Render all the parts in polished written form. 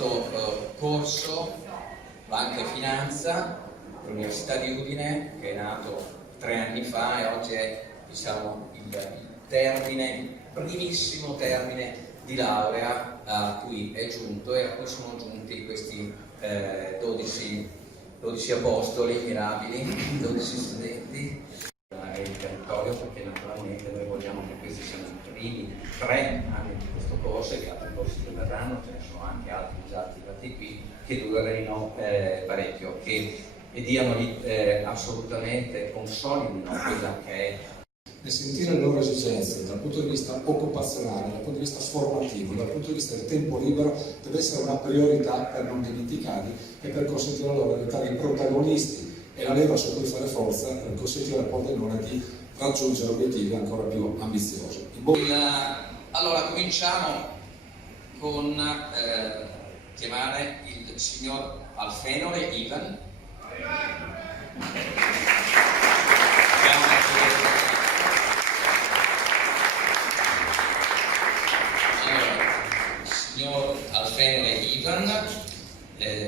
questo corso Banca e Finanza all'Università di Udine, che è nato 3 anni fa e oggi è, diciamo, il primissimo termine di laurea a cui è giunto e a cui sono giunti questi 12 apostoli mirabili, 12 studenti. Il territorio, perché naturalmente noi vogliamo che questi siano i primi 3 anni di questo corso e che altri corsi che verranno, ce ne sono anche altri già attivati qui, che dureranno parecchio, che diano assolutamente, consolidino quella che è. Nel sentire le loro esigenze dal punto di vista occupazionale, dal punto di vista formativo, dal punto di vista del tempo libero, deve essere una priorità per non dimenticarli e per consentire loro di diventare i protagonisti e la leva su cui fare forza per consentire a Pordenone di raggiungere obiettivi ancora più ambiziosi. Allora cominciamo con chiamare il signor Alfenore Ivan. Signor Alfenore Ivan,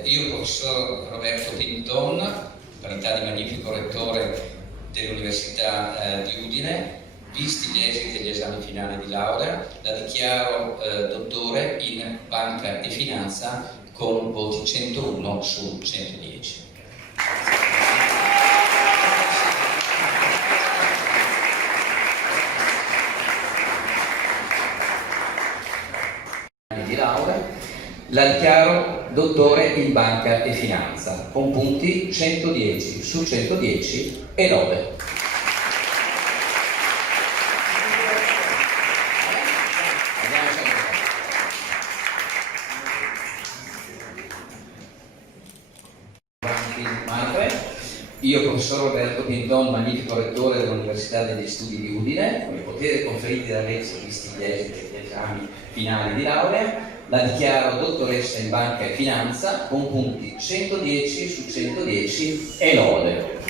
io professor Roberto Pinton, qualità di magnifico rettore dell'Università di Udine, visti gli esiti degli esami finali di laurea, la dichiaro dottore in Banca e Finanza con voti 101 su 110. Di laurea, la dichiaro dottore in Banca e Finanza con punti 110 su 110 e lode. Io, professor Roberto Pinton, magnifico rettore dell'Università degli Studi di Udine, con i poteri conferiti da legge visti gli esiti degli esami finali di laurea, la dichiaro dottoressa in Banca e Finanza con punti 110 su 110 e lode.